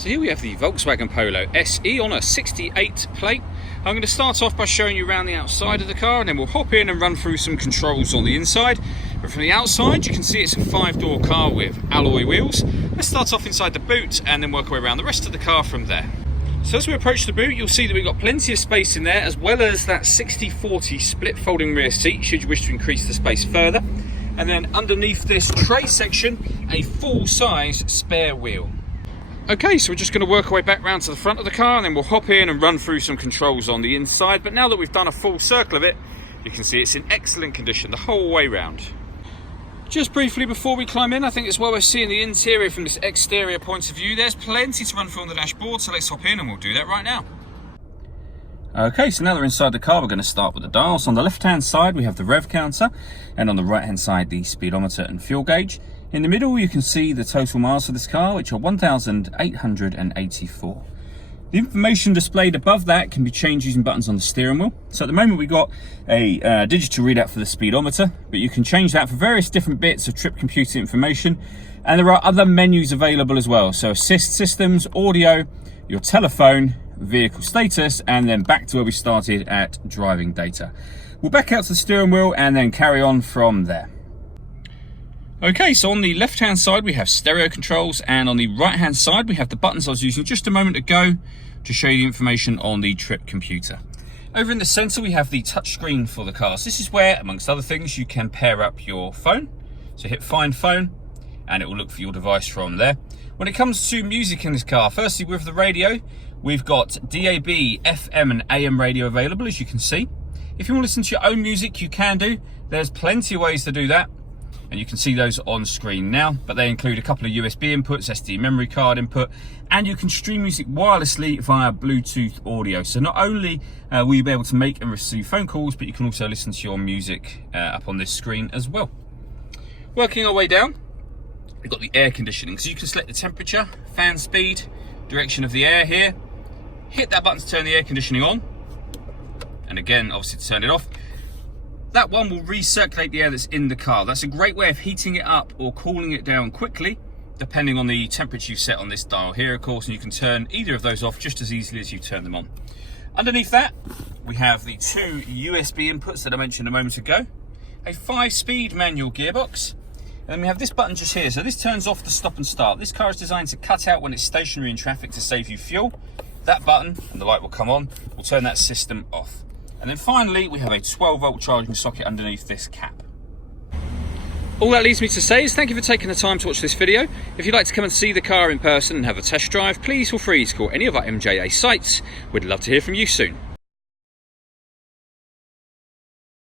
So here we have the Volkswagen Polo SE on a 68 plate. I'm going to start off by showing you around the outside of the car, and then we'll hop in and run through some controls on the inside. But from the outside you can see it's a 5-door car with alloy wheels. Let's start off inside the boot and then work our way around the rest of the car from there. So as we approach the boot, you'll see that we've got plenty of space in there, as well as that 60/40 split folding rear seat should you wish to increase the space further. And then underneath this tray section, a full-size spare wheel. Okay, so we're just going to work our way back round to the front of the car, and then we'll hop in and run through some controls on the inside. But now that we've done a full circle of it, you can see it's in excellent condition the whole way round. Just briefly before we climb in, I think it's well worth seeing the interior from this exterior point of view. There's plenty to run through on the dashboard, so let's hop in and we'll do that right now. Okay, so now that we're inside the car, we're going to start with the dials. On the left-hand side, we have the rev counter, and on the right-hand side, the speedometer and fuel gauge. In the middle, you can see the total miles for this car, which are 1,884. The information displayed above that can be changed using buttons on the steering wheel. So at the moment, we've got a digital readout for the speedometer, but you can change that for various different bits of trip computer information. And there are other menus available as well. So assist systems, audio, your telephone, vehicle status, and then back to where we started at driving data. We'll back out to the steering wheel and then carry on from there. Okay, so on the left-hand side, we have stereo controls, and on the right-hand side, we have the buttons I was using just a moment ago to show you the information on the trip computer. Over in the center, we have the touchscreen for the car. So this is where, amongst other things, you can pair up your phone. So hit Find Phone, and it will look for your device from there. When it comes to music in this car, firstly, with the radio, we've got DAB, FM, and AM radio available, as you can see. If you want to listen to your own music, you can do. There's plenty of ways to do that, and you can see those on screen now, but they include a couple of USB inputs, SD memory card input, and you can stream music wirelessly via Bluetooth audio. So not only will you be able to make and receive phone calls, but you can also listen to your music up on this screen as well. Working our way down, we've got the air conditioning. So you can select the temperature, fan speed, direction of the air here. Hit that button to turn the air conditioning on, and again, obviously, to turn it off. That one will recirculate the air that's in the car. That's a great way of heating it up or cooling it down quickly, depending on the temperature you set on this dial here, of course, and you can turn either of those off just as easily as you turn them on. Underneath that, we have the two USB inputs that I mentioned a moment ago, a 5-speed manual gearbox, and then we have this button just here. So this turns off the stop and start. This car is designed to cut out when it's stationary in traffic to save you fuel. That button, and the light will come on, will turn that system off. And then finally, we have a 12-volt charging socket underneath this cap. All that leaves me to say is thank you for taking the time to watch this video. If you'd like to come and see the car in person and have a test drive, please feel free to call any of our MJA sites. We'd love to hear from you soon.